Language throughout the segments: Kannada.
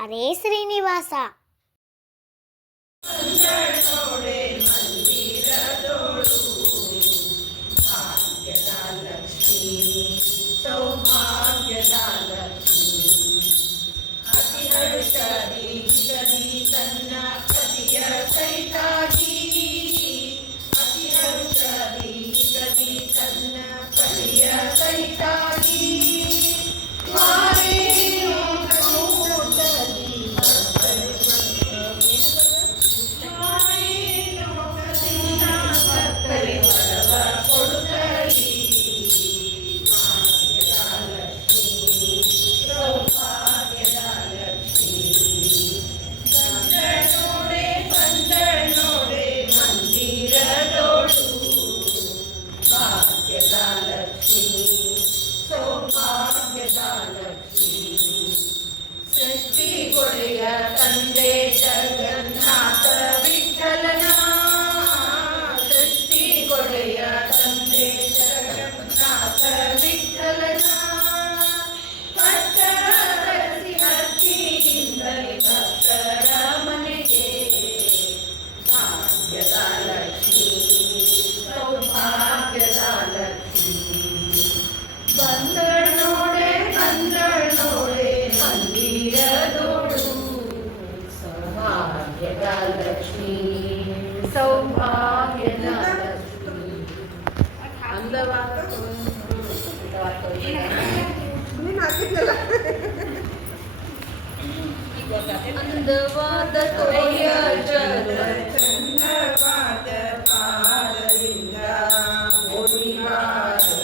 ಅರೇ ಶ್ರೀನಿವಾಸ. ಅಂದವಾದ ತೋಯ ಜಲ ಚಂದವಾದ ಪಾದದಿಂದ ಓಡಿಬಾರೋ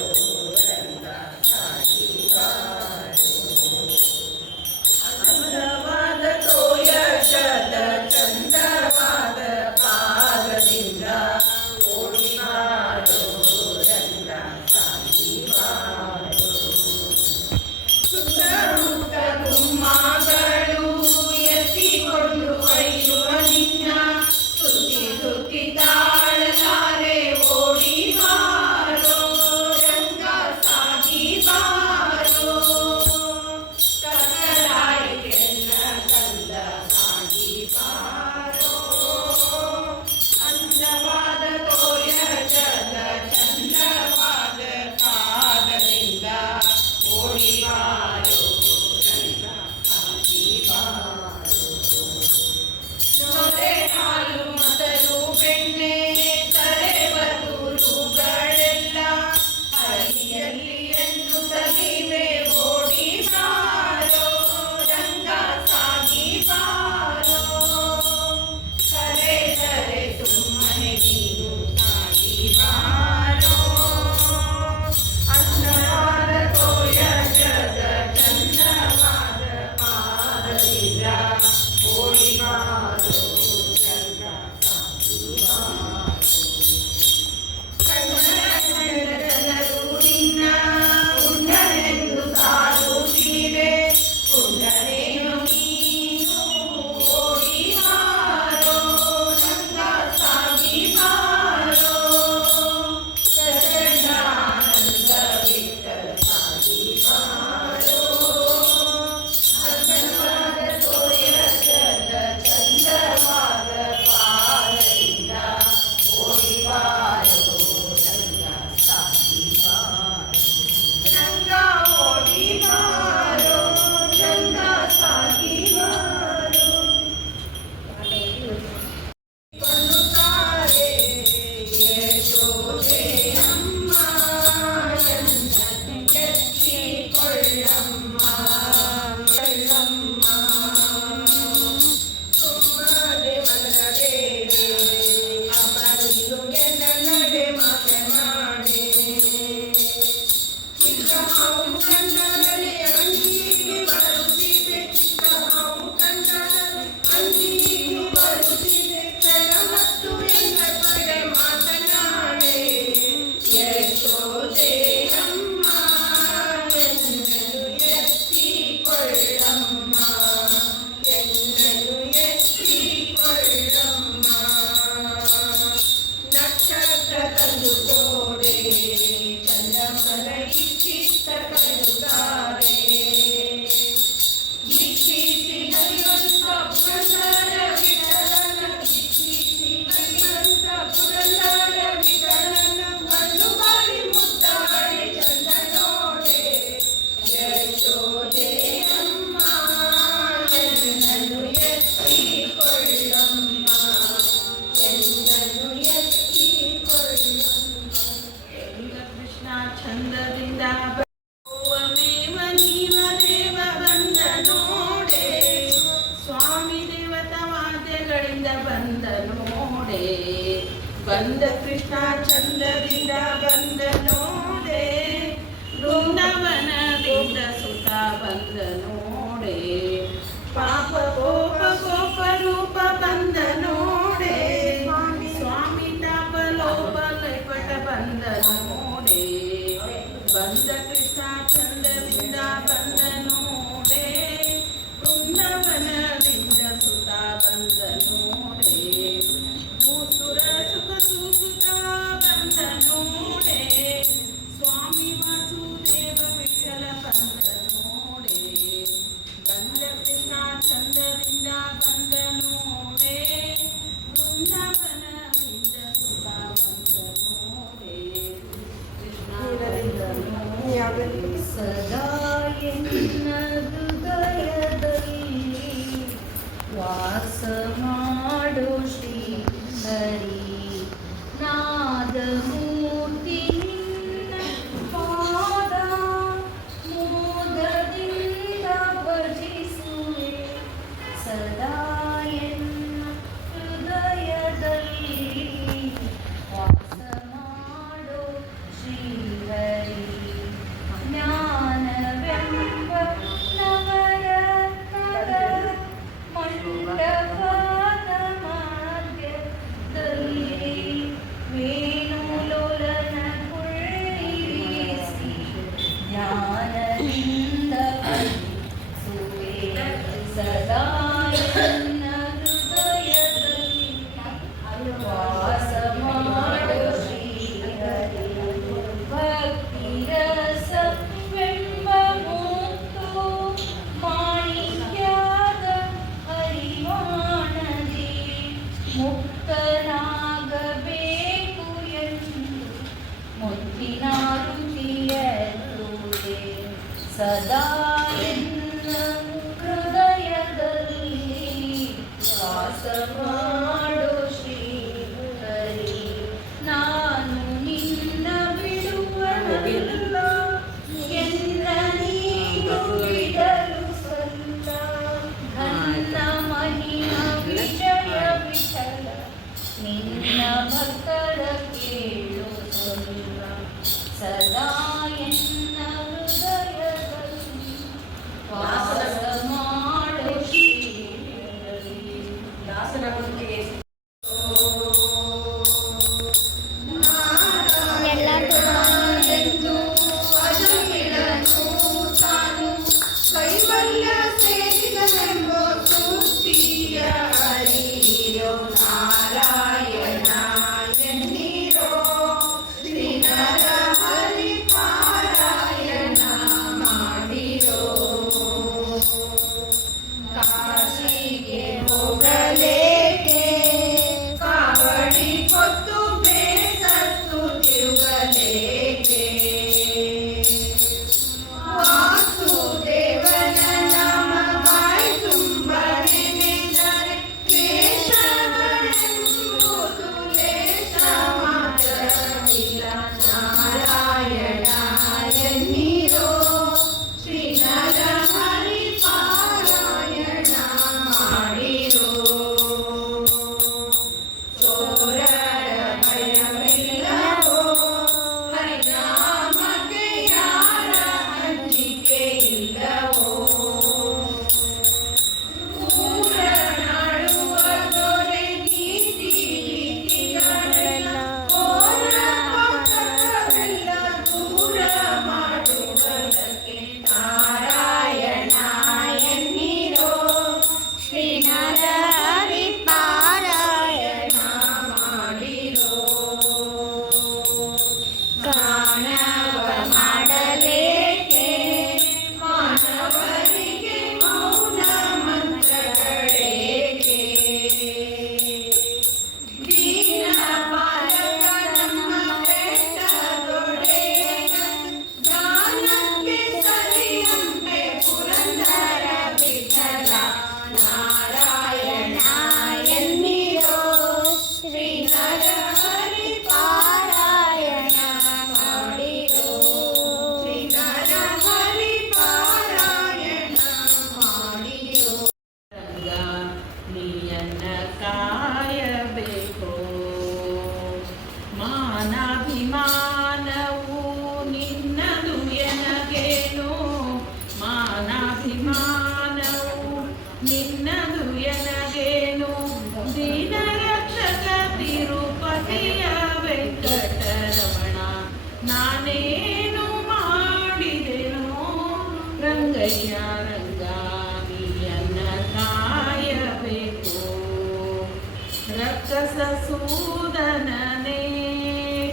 ರಂಗ ಸಾಗಿಬಾರೋ. ಅಂದವಾದ ತೋಯ ಜಲ ಚಂದವಾದ ಪಾದದಿಂದ ಓಡಿಬಾರೋ ರಂಗ ಸಾಗಿಬಾರೋ. ಸುತ್ತಮುತ್ತ ಗುಮ್ಮಗಳು ಎತ್ತಿಕೊಂಡು ಒಯ್ಯುವ ನಿನ್ನ ಸುತ್ತಿ ಸುತ್ತಿ ತಾಳಲಾರೆ ಓಡಿ ಬಾರೋ ರಂಗ ಸಾಗಿ ಬಾರೋ. ಕತ್ತಲಾಯಿತೆನ್ನ ಕಂದ ಸಾಗಿ ಬಾರೋ. ಅಂದವಾದ ತೋಯ ಜಲ ಚಂದವಾದ ಪಾದದಿಂದ ಓಡಿ ಬಾರೋ ರಂಗ ಸಾಗಿ ಬಾರೋ. ನೊರೆ ಹಾಲು ಮೊದಲು ಬೆಣ್ಣೆ ಕರೆವ ದೂರುಗಳೆಲ್ಲ ಹರಿಯಲ್ಲಿ ಎಂದು ತಗಿವೆ ಓಡಿ ಬಾರೋ ರಂಗ ಸಾಗಿ ಬಾರೋ. ಕರೆದರೆ ಸುಮ್ಮನೆ ನೀನು ಸಾಗಿ ಬಾರೋ. ಅಂದವಾದ ತೋಯ ಜಲ ಚಂದವಾದ ಪಾದದಿಂದ ಓಡಿ ಬಾರೋ ರಂಗ ಸಾಗಿ ಬಾರೋ. ಕನ್ನಡ ಜನರು ನಿನ್ನ ಉಂಡನೆಂದು ಸಾರುತ್ತೀರೆ ಉಂಡನೇನು ನೀನು ಓಡಿ ಬಾರೋ ರಂಗ ಸಾಗಿ ಬಾರೋ. ಸಚ್ಚಿದಾನಂದ ವಿಠಲ ಸಾಗಿ ಬಾರೋ. ಅಂದವಾದ ತೋಯ ಜಲ ಬಂದ ಕೃಷ್ಣ ಚಂದದಿಂದ ಬಂದ ನೋಡೆ, ಬೃಂದಾವನದಿಂದ ಸುತ ಬಂದ ನೋಡೆ, ಪಾಪ ಕೋಪ ಕೋಪ ರೂಪ ಬಂದ ನೋಡೆ, ಸ್ವಾಮಿ ತಾಪ ಲೋಪ ಲೈಪಟ ಬಂದ ನೋಡೆ, ಬಂದ ಕೃಷ್ಣ ಚಂದದಿಂದ ಬಂದ ನೋಡೆ, ಬೃಂದಾವನದಿಂದ ಸುತ ಬಂದ ನೋಡೆ, ಭೂಸುರ ಸುಖ ಸೂಸುತ್ತ ಬಂದ ನೋಡೆ, ಸ್ವಾಮಿ ವಾಸುದೇವ ವಿಠಲ ಬಂದ ನೋಡೆ, ಬಂದ ಕೃಷ್ಣ ಚಂದದಿಂದ ಬಂದ ನೋಡೆ, ಬೃಂದಾವನದಿಂದ ಸುತ ಬಂದ ನೋಡೆ, ಕೃಷ್ಣ ಬಂದ ನೋಡೆ. ಸದಾ ಎನ್ನ ಹೃದಯದಲ್ಲಿ ವಾಸ ಮಾಡೋ ಶ್ರೀ ಹರಿ, ನಾದಮೂರ್ತಿ ನಿನ್ನ ಪಾದ ಮೋದದಿಂದ ಭಜಿಸುವೆ, ಸದಾ ಎನ್ನ ಹೃದಯದಲ್ಲಿ ವಾಸ ಮಾಡೋ ಶ್ರೀ ಹರಿ, ಜ್ಞಾನವೆಂಬ ನವರತ್ನದ ಮಂಟಪದ ಮಧ್ಯದಲ್ಲಿ ವೇಣುಲೋಲನ ಕುಳ್ಳಿರಿಸಿ ಜ್ಞಾನದಿಂದ ಭಜಿಸುವೆ, ಸದಾ ಎನ್ನ ಹೃದಯದಲ್ಲಿ ವಾಸ ಮಾಡೋ ಶ್ರೀ ಹರಿ, ಭಕ್ತಿ ರಸವೆಂಬ ಮುತ್ತು ಮಾಣಿಕ್ಯದ ಹರಿವಾಣದಿ ಮುಕ್ತನಾಗಬೇಕು ಎಂದು ಮುತ್ತಿನ ರುಚಿಯರುವೆ, ಸದಾ ಎನ್ನ ಹೃದಯದಲ್ಲಿ ವಾಸ ಮಾಡೋ ಶ್ರೀ ಹರಿ, ನಾನು ನಿನ್ನ ಬಿಡುವನಲ್ಲ, ಎನ್ನ ನೀನು ಬಿಡಲು ಸಲ್ಲ, ನನ್ನ ಮಹಿಮ ವಿಜಯ ವಿಠಲ, ನಿನ್ನ ಭಕ್ತರ ಕೇಳು ಸಲ್ಲ, ಸದಾ ಎನ್ನ ಹೃದಯದಲ್ಲಿ ವಾಸ ಮಾಡೋ ಶ್ರೀ ಹರಿ. ದಾಸನ ಗುರುತಿಗೆ ಎಲ್ಲರೂ ಅಜಮಿಳನು ತಾನು ಕೈವಲ್ಯ ಸೇರಿದನೆಂಬ ಸೃಷ್ಟಿಯ ಹರಿಯೋ ನಾರಾಯಣ ಎನ್ನಿರೋ, ಶ್ರೀನರ ಹರಿಪ ನಿನ್ನದು ಎನಗೇನು ದೀನ ರಕ್ಷಕ ತಿರುಪತಿಯ ವೆಂಕಟರಮಣ ನಾನೇನು ಮಾಡಿದೆನೋ ರಂಗಯ್ಯ ರಂಗ ನೀಯನ್ನ ಕಾಯಬೇಕು ರಕ್ಕಸ ಸೂದನನೇ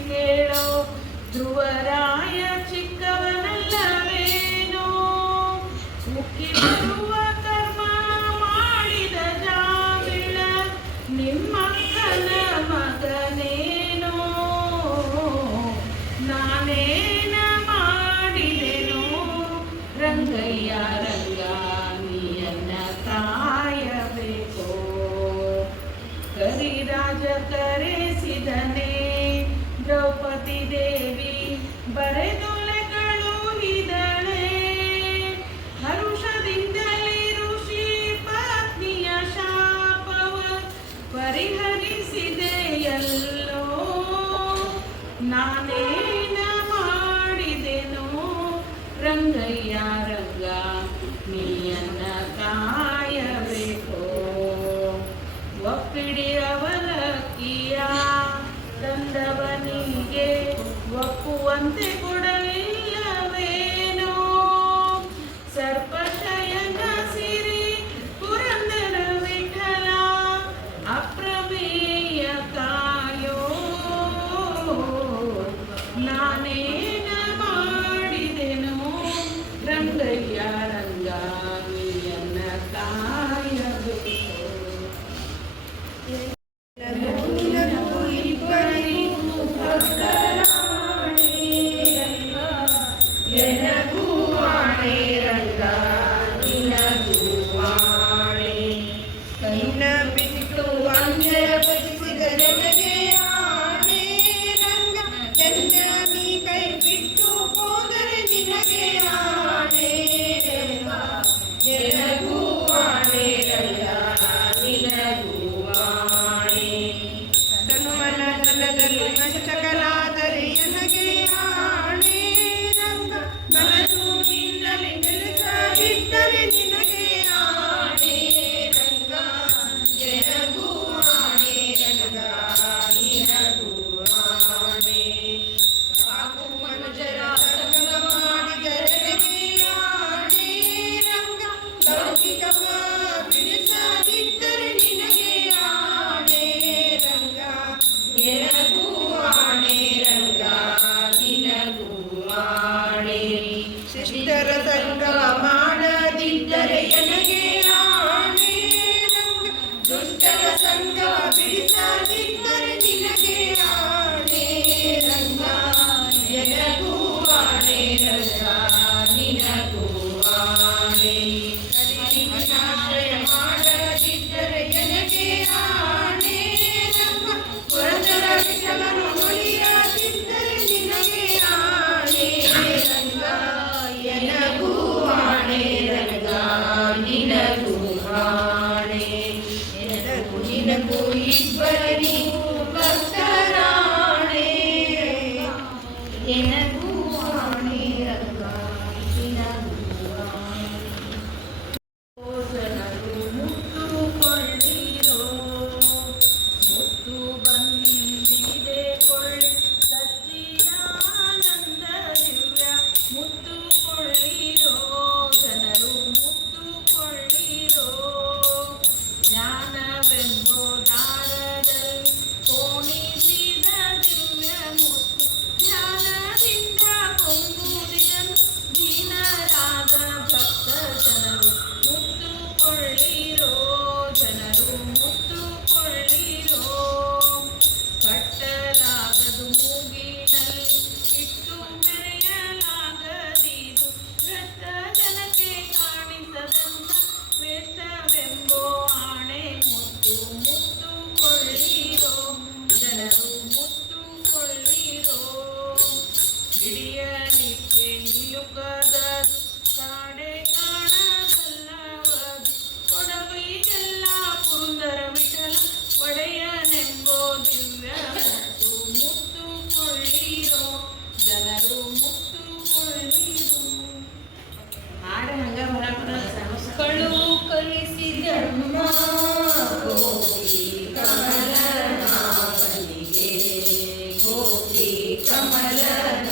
ಕೇಳೋ ಧ್ರುವರಾಯ ಚಿಕ್ಕವನಲ್ಲವೇನೋ ಉಕ್ಕಿ ಬರುವ ಕರ್ಮ ಮಾಡಿದ ಜಾಬಿಳ ನಿಮ್ಮಕ್ಕನ ಮಗನೇನೋ ನಾನೇನ ಮಾಡಿದೆನೋ ರಂಗಯ್ಯ ರಂಗ ನೀಯನ್ನ ಕಾಯಬೇಕೋ ಕರಿರಾಜ ಕರೆಸಿದನೆ ದ್ರೌಪದಿ ದೇವಿ ಬರೆದೊಲೆಗಳು ಹಿದಳೆ ಹರುಷದಿಂದಲೇ ಋಷಿ ಪತ್ನಿಯ ಶಾಪವ ಪರಿಹರಿಸಿದೆಯಲ್ಲೋ ನಾನೇನ ಮಾಡಿದೆನೋ ರಂಗಯ್ಯ ರಂಗ ನೀಯನ್ನ ಕಾಯಬೇಕೋ ಒಪ್ಪಿಡಿ ಅವಲಕ್ಕಿಯ ತಂದವನಿಗೆ ಒಪ್ಪುವಂತೆ ಕೊಡಲಿಲ್ಲವೇನೋ ಸರ್ಪಶಯನ ಸಿರಿ ಪುರಂದರ ವಿಠಲ ಅಪ್ರಮೇಯ ಕಾಯೋ ನಾನೇನ ಮಾಡಿದೆನೋ ರಂಗಯ್ಯ ರಂಗ ನೀಯನ್ನ ಕಾಯಬೇಕು ನಿನ್ನ ಬಿಟ್ಟು ಅನ್ಯರ ಭಜಿಸಿದ ನನಗೆ ಆಣೆ ರಂಗ ಎನ್ನ ನೀ ಕೈ ಬಿಟ್ಟು ಹೋದರೆ ನಿನಗೆ ಆಣೆ ರಂಗ ಎನಗೂ ಆಣೆ ರಂಗ ನಿನಗೂ ಆಣೆ ತನುವನ ತನದಲ್ಲಿ ನಷ್ಟಕಲಾದರೆ ನನಗೆ ಆಣೆ ರಂಗ ಮನಸ್ಸು ನಿನ್ನಲ್ಲಿ ನೆಲೆಸಾಗಿದ್ದರೆ ನಿನಗೆ ಆಣೆ ರಂಗ ಎನಗೂ ಆಣೆ ರಂಗ ನಿನಗೂ ಆಣೆ ಸಾಕು ಮನುಜರ ಸಂಗ ಮಾಡಿದರೆ ಆಣೆ ರಂಗ ಲೌಕಿಕ ಬಿಡಿಸಾಗಿದ್ದರೆ ನಿನಗೆ ಆಣೆ ರಂಗ ಎನಗೂ ಆಣೆ ರಂಗ ನಿನಗೂ ಆಣೆ ಶಿಷ್ಟರ ಸಂಗ ಮಾಡದಿದ್ದರೆ ಎನಗೆ ಆಣೆ ರಂಗ ದುಷ್ಟರ ಸಂಗ ಬಿಡಿಸದಿದ್ದರೆ ನಿನಗೆ ಆಣೆ ರಂಗ ಎನಗೂ ಆಣೆ ರಂಗ ನಿನಗೂ ಆಣೆ ಹರಿನಾಶ್ರಯ ಮಾಡದಿದ್ದರೆ ಎನಗೆ ಆಣೆ ರಂಗ ಪುರಂದರ ವಿಠಲನು ಒಲಿಯದಿದ್ದರೆ ನಿನಗೆ ಆಣೆ ರಂಗ ಎನಗೂ ಆಣೆ ರಂಗ ನಿನಗೂ ಆಣೆ ಎನಗೂ ನಿನಗೂ ಇಬ್ಬರಿ ಭಕ್ತರಾಣೆ ಎನಗೂ ಆಣೆ ರಂಗ ನಿನಗೂ ಆಣೆ ಜನರು ಮುತ್ತು ಕೊಳ್ಳಿರೋ ಮುತ್ತು ಬಂದಿದೆ ಕೊಳ್ಳಿ ಸಚ್ಚಿದಾನಂದ ದಿವ್ಯ ಮುತ್ತು ಕೊಳ್ಳಿರೋ ಜನರು ಮುತ್ತು ಕೊಳ್ಳಿರೋ ಜ್ಞಾನವೆಂಬೋ ದಾರದಲ್ಲಿ ಗೋಪಿ ಕಮಲನಾಭನಿಗೆ ಗೋಪಿ ಕಮಲನಾಭನಿಗೆ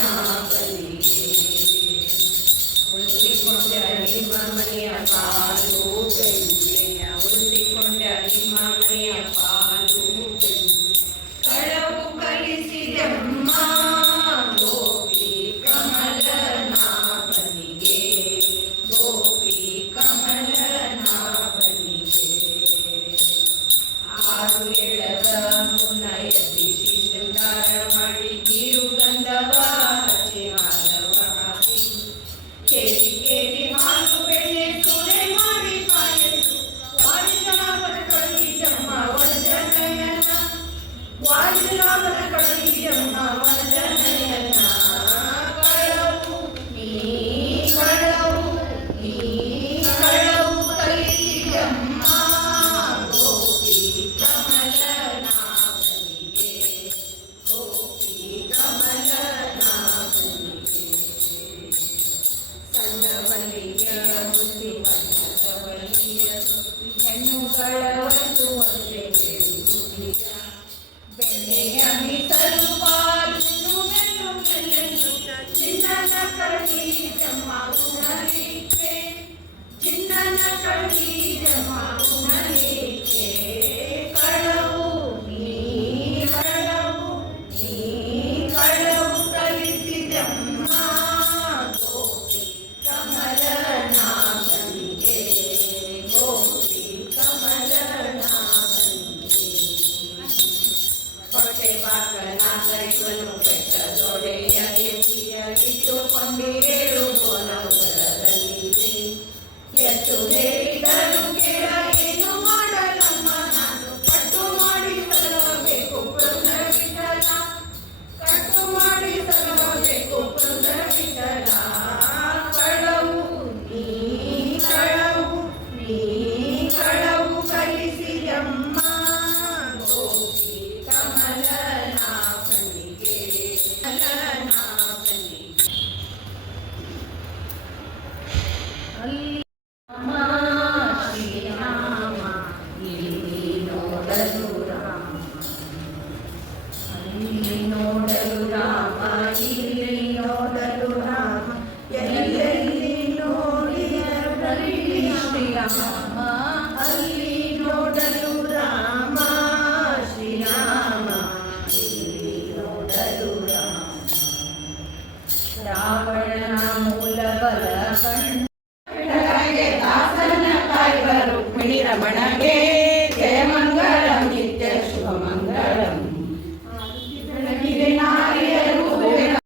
ಉಳಿಸಿಕೊಂಡ ನಿಮ್ಮ ಮನೆಯ ಪಾಲು ಬೆಣ್ಣೆಯ ಉಳಿಸಿಕೊಂಡ ನಿಮ್ಮ ಮನೆಯ ಪಾಲು ಬೆಣ್ಣೆ ಕಳವು ಕಲಿಸಿದಮ್ಮ ಗೋಪಿ ಕಮಲನಾಭನಿಗೆ ಗೋಪಿ ಕಮಲನಾಭನಿಗೆ ಆರು ಎಳದ ಮುನ್ನಯತಿ ಶೃಂಗಾರ ಮಾಡಿ ಕಿರುಗಂಧವ ಹಚ್ಚಿ ಹಾಲವ ಹಾಕಿ ಕೇಳಿ ಕೇಳಿ ಹಾಲು ಬೆಣ್ಣೆ ಸುಳೆ ಮಾಡಿ ಕಾಯಲು ವಾಯುಲಾಭದ ಕಳುಹಿದಮ್ಮ ವಜ್ರನಯನ ವಾಯುಲಾಭದ ಕಳುಹಿದಮ್ಮ ವಜ್ರನಯನ ಕಳವು ನೀ ಕಳವು ನೀ ಕಳವು ಕಲಿಸಿದಮ್ಮ ಗೋಪಿ ಕಮಲನಾಭನಿಗೆ ಗೋಪಿ ಕಮಲನಾಭನಿಗೆ ಸಣ್ಣವಲ್ಲಿಯ ಬುದ್ಧಿ ಬಣ್ಣದವಲ್ಲಿಯ ಹೆಣ್ಣುಗಳ ಒಂದು ಒಂದೇ ಬುದ್ಧಿಯ ಬೆಣ್ಣೆಯ ಮೀಸಲು ಪಾಲು ಮೆಲ್ಲು ಮೆಲ್ಲೆಂದು ಚಿನ್ನನ ಕಳುಹಿದಮ್ಮ ಉಣಲಿಕ್ಕೆ ಚಿನ್ನನ ಕಳುಹಿದಮ್ಮ ಉಣಲಿಕ್ಕೆ ಕಳವು ನೀ ಕಳವು ನೀ ಕಳವು ಕಲಿಸಿದಮ್ಮ ಗೋಪಿ ಕಮಲನಾಭನಿಗೆ ಗೋಪಿ ಕಮಲನಾಭನಿಗೆ ಹೊಟ್ಟೆ ಬಾಕನ ಸೈವನು ಬೆಟ್ಟದೊಡೆಯ ಎತ್ತಿಯ ಇಟ್ಟುಕೊಂಡಿರೇಳು ಬೋನವುರದಲ್ಲಿದೆ ಎಷ್ಟು ಹೇಳಿದರು ಕೇಳ ಏನು ಮಾಡಲಮ್ಮ ನಾನು ಕಟ್ಟು ಮಾಡಿ ಸಲಹಬೇಕು ಪುನರ್ವಿಠಲ ಕಟ್ಟು ಮಾಡಿ ಸಲಹಬೇಕು ಪುನರ್ವಿಠಲ ಕಳವು ನೀ ಕಳವು ನೀ ಕಳವು ಕಲಿಸಿದಮ್ಮ ಗೋಪಿ ಕಮಲನಾಭನಿಗೆ ಕಮಲನಾಭನಿಗೆ ಅಲ್ಲಿ ರಾಮ ಶ್ರೀರಾಮ ಇಲ್ಲಿ ನೋಡಲು ರಾಮ ಅಲ್ಲಿ ನೋಡಲು ರಾಮ ಇಲ್ಲಿ ನೋಡಲು ರಾಮ ಎಲ್ಲೆಲ್ಲಿ ನೋಡಿದಲ್ಲಿ ಶ್ರೀರಾಮ ಅಲ್ಲಿ ನೋಡಲು ರಾಮ ಶ್ರೀರಾಮ ಇಲ್ಲಿ ನೋಡಲು ರಾಮ ರಾವಣನ ಮೂಲ ಬಲ ಕಂಡು